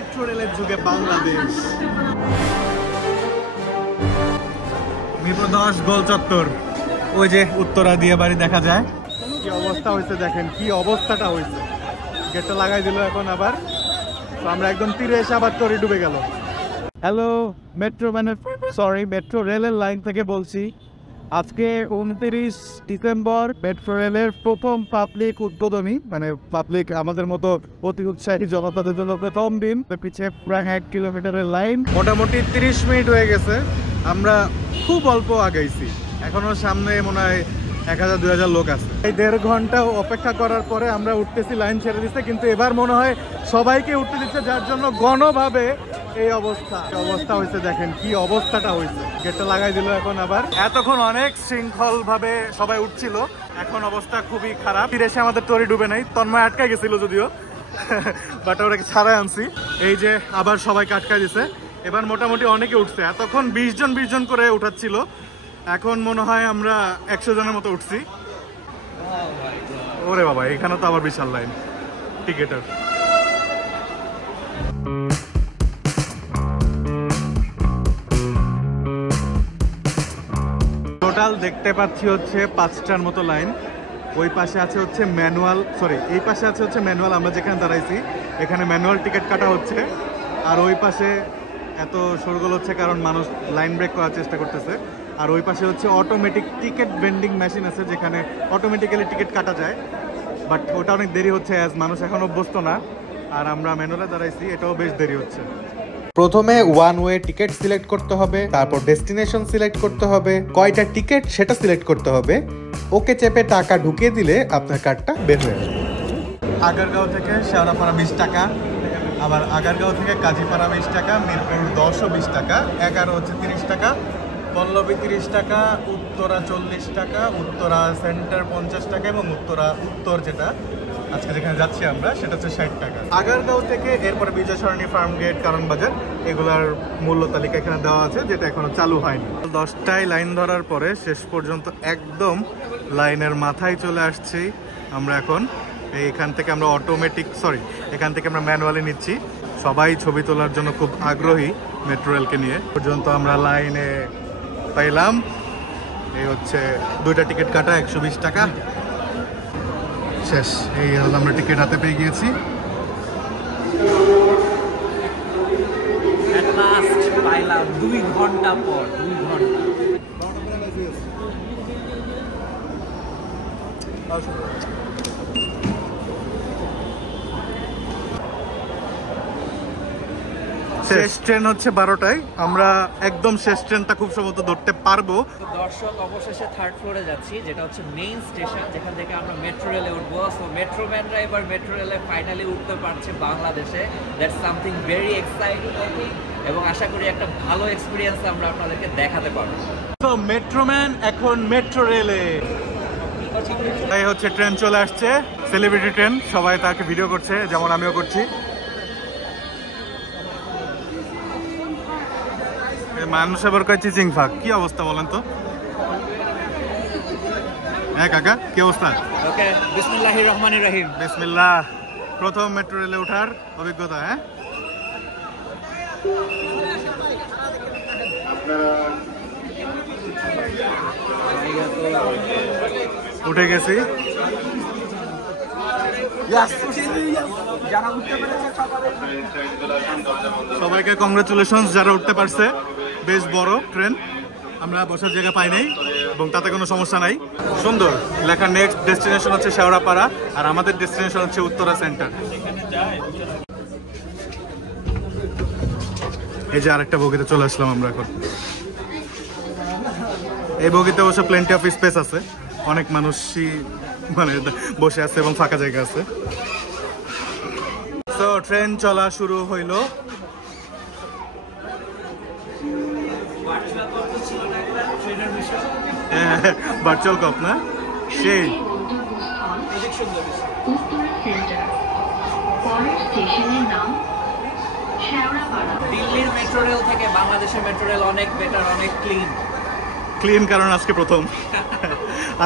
Metro রেলের যুগে বাংলাদেশ। মিরপুর 10 গোল চত্বর, ওই যে উত্তরা দিয়ে বাড়ি দেখা যায়। কি অবস্থা হয়েছে দেখেন, কি অবস্থাটা হয়েছে। গেটটা লাগাই দিল এখন আবার, তো আমরা একদম তীরে এসে আবার তরে ডুবে গেল। হ্যালো, মেট্রো রেলের লাইন থেকে বলছি। আজকে 29 ডিসেম্বর মেট্রো রেলের প্রথম পাবলিক উদ্বোধনী, মানে পাবলিক আমাদের মতো অতি উৎসাহী জনতাদের জন্য প্রথম দিন। পিছিয়ে প্রায় 1 কিলোমিটারের লাইন, মোটামুটি 30 মিনিট হয়ে গেছে। আমরা খুব অল্প আগাইছি, এখনো সামনে মনে হয় 1000-2000 লোক আছে। এই 1.5 ঘন্টা অপেক্ষা করার পরে আমরা উঠতেছি, লাইন ছেড়ে দিচ্ছে, কিন্তু এবার মনে হয় সবাইকে উঠতে দিচ্ছে, যার জন্য গণভাবে এই অবস্থা হয়েছে। দেখেন কি অবস্থাটা হয়েছে। গেটটা লাগাই দিল এখন আবার। এতক্ষণ অনেক শৃঙ্খল ভাবে সবাই উঠছিল, এখন অবস্থা খুবই খারাপ। ফিরে এসে আমাদের তরি ডুবে নাই, তন্ময় আটকাই গেছিল যদিও, বাট ওটাকে ছাড়াই আনছি। এই যে আবার সবাইকে আটকাই দিছে। এবার মোটামুটি অনেকে উঠছে, এতক্ষণ 20 জন করে উঠাচ্ছিল, এখন মনে হয় আমরা 100 জনের মতো উঠছি। ওরে বাবা, এখানে তো আবার বিশাল লাইন টিকেটের। টোটাল দেখতে পাচ্ছি হচ্ছে 5টার মতো লাইন। ওই পাশে আছে হচ্ছে ম্যানুয়াল, এই পাশে আছে হচ্ছে ম্যানুয়াল। আমরা যেখানে দাঁড়াইছি এখানে ম্যানুয়াল টিকিট কাটা হচ্ছে, আর ওই পাশে এত শোরগোল হচ্ছে কারণ মানুষ লাইন ব্রেক করার চেষ্টা করতেছে। আর ওই পাশে হচ্ছে অটোমেটিক টিকিট ভেন্ডিং মেশিন আছে, যেখানে অটোমেটিক্যালি টিকিট কাটা যায়, বাট ওটা অনেক দেরি হচ্ছে, অ্যাজ মানুষ এখন অভ্যস্ত না। আর আমরা ম্যানুয়ালে দাঁড়াইছি, এটাও বেশ দেরি হচ্ছে। প্রথমে ওয়ান ওয়ে টিকিট সিলেক্ট করতে হবে, তারপর ডেস্টিনেশন সিলেক্ট করতে হবে, কয়টা টিকিট সেটা সিলেক্ট করতে হবে। ওকে চেপে টাকা ঢুকিয়ে দিলে আপনার কার্ডটা বের হয়ে আসবে। আগারগাঁও থেকে শেওড়াপাড়া 20 টাকা, আবার আগারগাঁও থেকে কাজীপাড়া 20 টাকা, মিরপুর 10ও 20 টাকা, 11 হচ্ছে 30 টাকা, পল্লবী 30 টাকা, উত্তরা 40 টাকা, উত্তরা সেন্টার 50 টাকা এবং উত্তরা উত্তর যেটা আজকে যেখানে যাচ্ছি আমরা সেটা হচ্ছে 60 টাকা। আগারগাঁও থেকে এরপরে বিজয় সরণি, ফার্ম গেট, কারণ বাজার, এগুলার মূল্য তালিকা এখানে দেওয়া আছে, যেটা এখনো চালু হয়নি। 10টায় লাইন ধরার পরে শেষ পর্যন্ত একদম লাইনের মাথায় চলে আসছি আমরা এখন। এখান থেকে আমরা এখান থেকে আমরা ম্যানুয়ালি নিচ্ছি। সবাই ছবি তোলার জন্য খুব আগ্রহী মেট্রো রেলকে নিয়ে। পর্যন্ত আমরা লাইনে পাইলাম। এই হচ্ছে 2টা টিকিট কাটা, 120 টাকা। শেষ, এই হলো আমরা টিকিট হাতে পেয়ে গিয়েছি। পাইলাম 2 ঘন্টা পর, 2 ঘন্টা। শেষ ট্রেন হচ্ছে 12টায়। আমরা একদম শেষ ট্রেনটা খুব সম্ভবত ধরতে পারবো। দর্শক, অবশেষে 3rd ফ্লোরে যাচ্ছি, যেটা হচ্ছে মেইন স্টেশন, যেখান থেকে আমরা মেট্রো রেলে উঠবো। সো মেট্রোম্যানরা এবার মেট্রো রেলে ফাইনালি উঠতে পারছে বাংলাদেশে। দ্যাটস সামথিং ভেরি এক্সাইটিং এবং আশা করি একটা ভালো এক্সপিরিয়েন্স আমরা আপনাদেরকে দেখাতে পারবো। তো মেট্রোম্যান এখন মেট্রো রেলে। এই হচ্ছে ট্রেন চলে আসছে, সেলিব্রিটি ট্রেন। সবাই তাকে ভিডিও করছে, যেমন আমিও করছি। মানুষ আবার কয় চিচিং ফাঁক। কি অবস্থা বলেন তো? হ্যাঁ কাকা, কি অবস্থা? ওকে, বিসমিল্লাহির রহমানির রহিম। বিসমিল্লাহ। প্রথম মেট্রো রেলে ওঠার অভিজ্ঞতা। হ্যাঁ, উঠে গেছি। সবাইকে কংগ্রাচুলেশন যারা উঠতে পারছে। বেশ বড় ট্রেন, আমরা বসার জায়গা পাই নাই এবং তাতে কোনো সমস্যা নাই। সুন্দর লেখা, নেক্সট ডেস্টিনেশন হচ্ছে শেওড়াপাড়া, আর আমাদের ডেস্টিনেশন হচ্ছে উত্তরা সেন্টার। এই যে আরেকটা বগিতে চলে আসলাম আমরা এখন। এই বগিতে অবশ্য প্লেন্টি অফ স্পেস আছে, অনেক মানুষই মানে বসে আছে এবং ফাঁকা জায়গা আছে। তো ট্রেন চলা শুরু হইল। ভার্চুয়াল কপ না, সেই দিল্লির মেট্রো রেল থেকে বাংলাদেশের মেট্রো রেল অনেক বেটার, অনেক ক্লিন, কারণ আজকে প্রথম।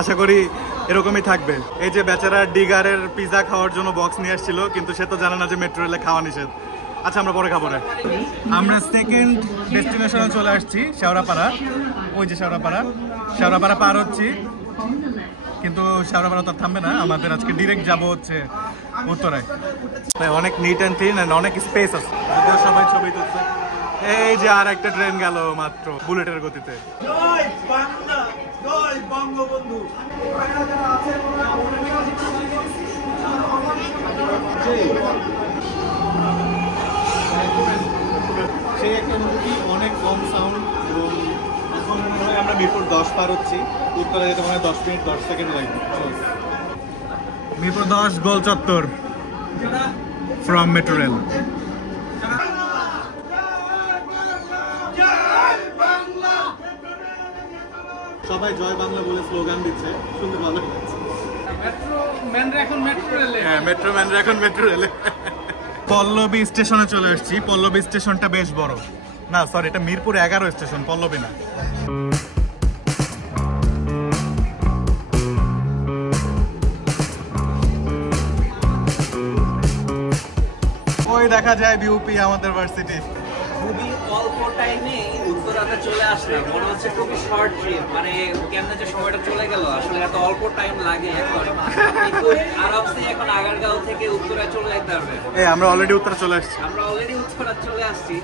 আশা করি এরকমই থাকবে। এই যে বেচারা ডিগারের পিজা খাওয়ার জন্য বক্স নিয়ে আসছিল, কিন্তু সে তো জানে না যে মেট্রো রেলে খাওয়া নিষেধ। আচ্ছা আমরা পরে খাবো রে। আমরা সেকেন্ড ডেস্টিনেশনে চলে আসছি, শেওড়াপাড়া। ওই যে শেওড়াপাড়া পার হচ্ছি, কিন্তু শেওড়াপাড়া তো থামবে না, আমাদের আজকে ডিরেক্ট যাব হচ্ছে উত্তরায়। অনেক নিট অ্যান্ড ক্লিন অ্যান্ড অনেক স্পেস আছে, সবাই ছবি তুলছে। এই যে আর একটা ট্রেন গেল মাত্র বুলেটের গতিতে। জয় বাংলা, জয় বঙ্গবন্ধু। সেই একটা অনুভূতি, অনেক কম সাউন্ড। এবং এখন মনে হয় আমরা মিরপুর 10 পার হচ্ছি, উত্তরে যেতে মনে হয় 10 মিনিট 10 সেকেন্ড লাগবে। মিরপুর 10 গোল চত্বর ফ্রম মেট্রো রেল। সবাই জয় বাংলা বলে স্লোগান দিচ্ছে, শুনতে ভালো লাগছে। মেট্রোম্যানরা এখন মেট্রো রেলে। পল্লবী স্টেশনে চলে আসছি। পল্লবী স্টেশনটা বেশ বড়। না সরি, এটা মিরপুর 11 স্টেশন, পল্লবী না। ওই দেখা যায় বিউপি আমাদের ভার্সিটি। খুবই অল্প টাইমে উত্তরাতে চলে আসলাম, মনে হচ্ছে খুবই শর্ট ট্রিপ। মানে কেমনে যে সময়টা চলে গেল, আসলে এত অল্প টাইম লাগে। এখন আরামসে এখন আগারগাঁও থেকে উত্তরায় চলে যেতে পারবে। আমরা অলরেডি উত্তরা চলে আসছি।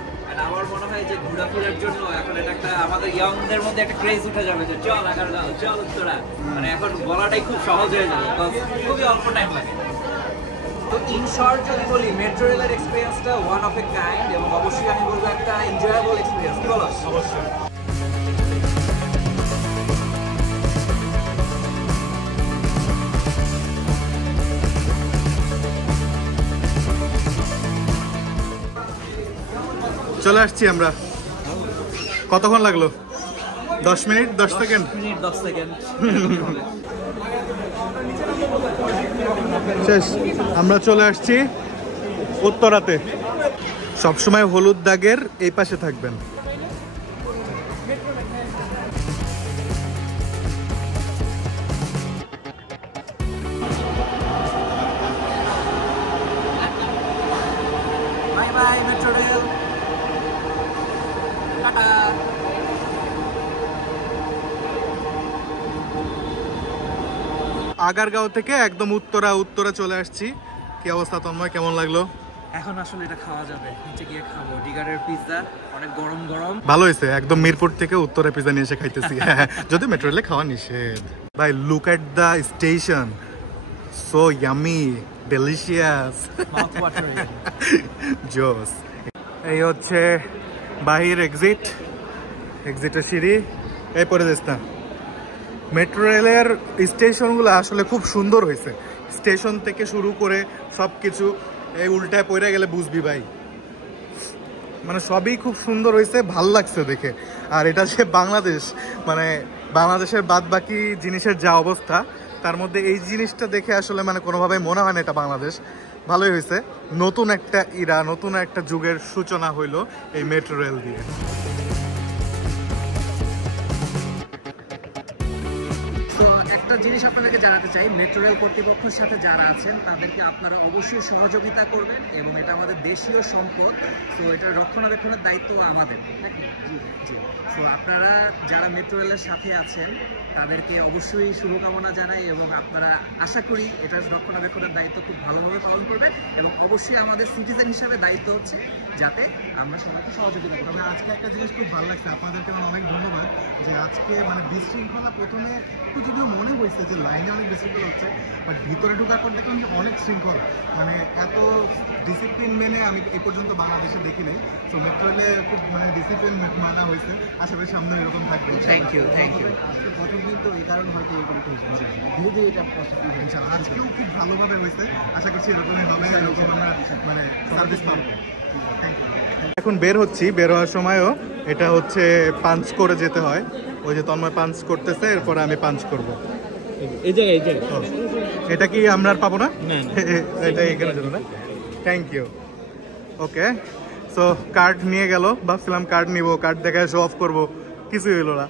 আমার মনে হয় যে ঘোরাফেরার জন্য এখন এটা একটা আমাদের ইয়ংদের মধ্যে একটা ক্রেজ উঠে যাবে যে চল আগারগাঁও, চল উত্তরা। মানে এখন বলাটাই খুব সহজ হয়ে যাবে, খুবই অল্প টাইম লাগে। তো ইন শর্ট যদি বলি, মেট্রো রেলের এক্সপিরিয়েন্সটা ওয়ান অফ এ কাইন্ড, এবং অবশ্যই আমি বলবো একটা এনজয়েবল এক্সপিরিয়েন্স। কি বলো? অবশ্যই। চলে আসছি আমরা। কতক্ষণ লাগলো? 10 মিনিট 10 সেকেন্ড। 10 সেকেন্ড শেষ। আমরা চলে আসছি উত্তরাতে। সবসময় হলুদ দাগের এই পাশে থাকবেন। Bye bye metro rail, tata. Agargaon থেকে একদম উত্তরা চলে আসছি। কি অবস্থা তন্ময়, কেমন লাগলো? এখন আসলে এটা খাওয়া যাবে, নিচে গিয়ে খাবো। ডিগারের পিৎজা অনেক গরম গরম, ভালো হয়েছে। একদম মিরপুর থেকে উত্তরা পিৎজা নিয়ে এসে খাইতেছি। যদি মেট্রো রেলে খাওয়া নিষেধ। ভাই look at the station, so yummy, delicious, জোস। এই হচ্ছে বাহির এক্সিটের সিঁড়ি। এই পরে যাস না। মেট্রো রেলের স্টেশনগুলো আসলে খুব সুন্দর হয়েছে, স্টেশন থেকে শুরু করে সব কিছু। এই উল্টায় পড়ে গেলে বুঝবি ভাই, মানে সবই খুব সুন্দর হয়েছে, ভাল লাগছে দেখে। আর এটা যে বাংলাদেশ, মানে বাংলাদেশের বাদ বাকি জিনিসের যা অবস্থা, তার মধ্যে এই জিনিসটা দেখে আসলে মানে কোনোভাবে মনে হয় না এটা বাংলাদেশ। ভালোই হয়েছে, নতুন একটা ইরা, নতুন একটা যুগের সূচনা হইলো এই মেট্রো রেল দিয়ে। একটা জিনিস আপনাদেরকে জানাতে চাই, মেট্রো রেল কর্তৃপক্ষের সাথে যারা আছেন তাদেরকে আপনারা অবশ্যই সহযোগিতা করবেন, এবং এটা আমাদের দেশীয় সম্পদ। তো এটা রক্ষণাবেক্ষণের দায়িত্ব আমাদের, নাকি? জি। তো আপনারা যারা মেট্রো রেলের সাথে আছেন তাদেরকে অবশ্যই শুভকামনা জানাই, এবং আপনারা আশা করি এটার রক্ষণাবেক্ষণের দায়িত্ব খুব ভালোভাবে পালন করবেন। এবং অবশ্যই আমাদের সিটিজেন হিসাবে দায়িত্ব হচ্ছে যাতে আমরা সবাইকে সহযোগিতা করি। তবে আজকে একটা জিনিস খুব ভালো লাগছে, আপনাদেরকে অনেক ধন্যবাদ যে আজকে মানে বিশৃঙ্খলা প্রথমে একটু যদিও মনে হয়েছে যে লাইনে অনেক বিশৃঙ্খলা হচ্ছে, বাট ভিতরে ঢোকার পর দেখলাম যে অনেক শৃঙ্খলা, মানে এত ডিসিপ্লিন মেনে আমি এই পর্যন্ত বাংলাদেশে দেখি নাই। তো মেট্রো রেলে খুব মানে ডিসিপ্লিন মানা হয়েছে, আশা করি সামনে এরকম থাকবে। Thank you. আজকে প্রথম দিন তো এই কারণে হয়তো এরকম ধীরে ধীরে এটা আজকেও খুব ভালোভাবে হয়েছে, আশা করছি এরকমই হবে, এরকম আমরা মানে সার্ভিস পাবো। এখন বের হচ্ছি, বের হওয়ার সময়ও এটা হচ্ছে পাঞ্চ করে যেতে হয়। ওই যে তন্ময় পাঞ্চ করতেছে, এরপরে আমি পাঞ্চ করব। এই জায়গায় এটা কি আমরা আর পাবো না? এটা এখানে জন্য না। Thank you. Okay, so card নিয়ে গেল, ভাবছিলাম কার্ড নিব, কার্ড দেখায় শো অফ করবো, কিছুই হলো না।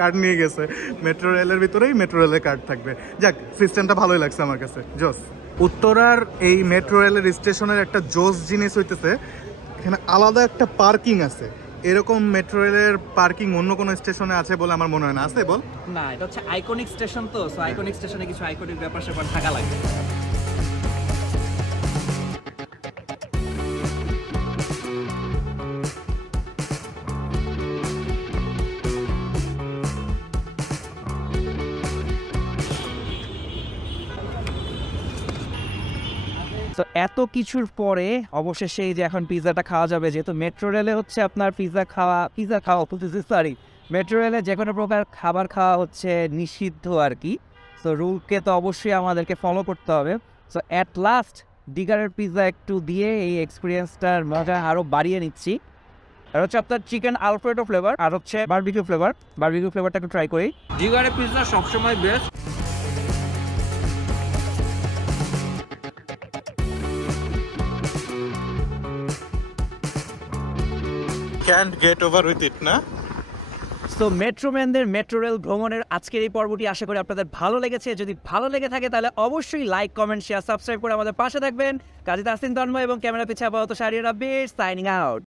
কার্ড নিয়ে গেছে। মেট্রো রেলের ভিতরেই মেট্রো রেলের কার্ড থাকবে। যাক, সিস্টেমটা ভালোই লাগছে আমার কাছে, জোস। উত্তরার এই মেট্রো রেলের স্টেশনের একটা জোস জিনিস হইতেছে এখানে আলাদা একটা পার্কিং আছে। এরকম মেট্রো রেলের পার্কিং অন্য কোনো স্টেশনে আছে বলে আমার মনে হয় না। আছে বল? না, এটা হচ্ছে আইকনিক স্টেশন, তো সো আইকনিক স্টেশনে কিছু আইকনিক ব্যাপার স্যাপার থাকা লাগে। তো এত কিছুর পরে অবশেষে এই যে এখন পিৎজাটা খাওয়া যাবে, যেহেতু মেট্রো রেলে হচ্ছে আপনার পিৎজা খাওয়া বলতেছি, সরি, মেট্রো রেলে যে কোনো প্রকার খাবার খাওয়া হচ্ছে নিষিদ্ধ আর কি। তো রুলকে তো অবশ্যই আমাদেরকে ফলো করতে হবে। সো অ্যাট লাস্ট ডিগারের পিৎজা একটু দিয়ে এই এক্সপিরিয়েন্সটার মজা আরও বাড়িয়ে নিচ্ছি। আর হচ্ছে আপনার চিকেন আলফ্রেডো ফ্লেভার আর হচ্ছে বারবিকিউ ফ্লেভারটা একটু ট্রাই করি। ডিগারের পিৎজা সবসময় best. Can't get over with it, না? সো মেট্রোম্যানদের মেট্রো রেল ভ্রমণের আজকের এই পর্বটি আশা করি আপনাদের ভালো লেগেছে। যদি ভালো লেগে থাকে তাহলে অবশ্যই লাইক, কমেন্ট, শেয়ার, সাবস্ক্রাইব করে আমাদের পাশে থাকবেন। কাজী তাহসিন, তন্ময় এবং ক্যামেরা পিছে আপাতত শাহরিয়ার রাব্বির সাইনিং আউট।